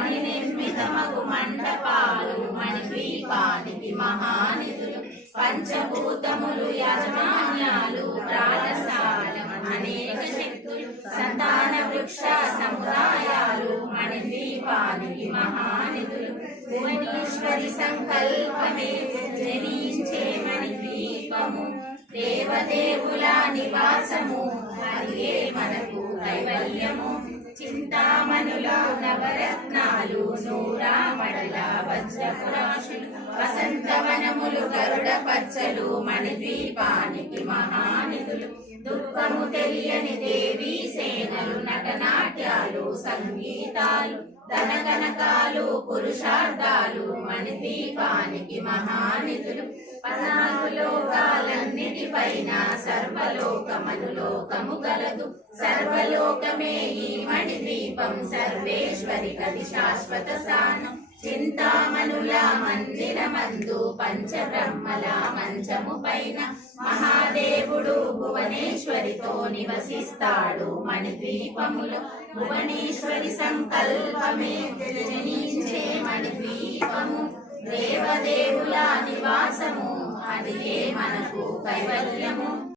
మణి నిర్మితమగు మండపాలు మణిద్వీపానికి మహానిధులు పంచభూతములు యాజమాన్యాలు ప్రాణశాలం అనేక శక్తులు సంతాన వృక్ష సముదాయాలు మణిద్వీపానికి మహానిధులు భువనేశ్వరి సంకల్పమే జనించే మణిద్వీపము దేవదేవుల నివాసము అదియే మనకు కైవల్యము చింతామణుల నవరత్నాలు నూరామడల వజ్రపురాశులు వసంతవనములు గరుడ పచ్చలు మణిద్వీపానికి మహానిధులు దుఃఖము తెలియని దేవీ సేనలు నటనాట్యాలు సంగీతాలు ధనగణకాలు పురుషార్థాలు మణిద్వీపానికి మహానిధులు 14 లోకాలన్నిటిపైన సర్వలోకమనులోకము గలదు సర్వలోకమే ఈ మణిద్వీపం సర్వేశ్వరి కది శాశ్వత స్థానం చింతామణుల మందిరమందు పంచబ్రహ్మల మంచము పైన మహాదేవుడు భువనేశ్వరితో నివసిస్తాడు మణిద్వీపములో భువనేశ్వరి సంకల్పమే జనించే మణిద్వీపము దేవదేవుల నివాసము అదియే మనకు కైవల్యము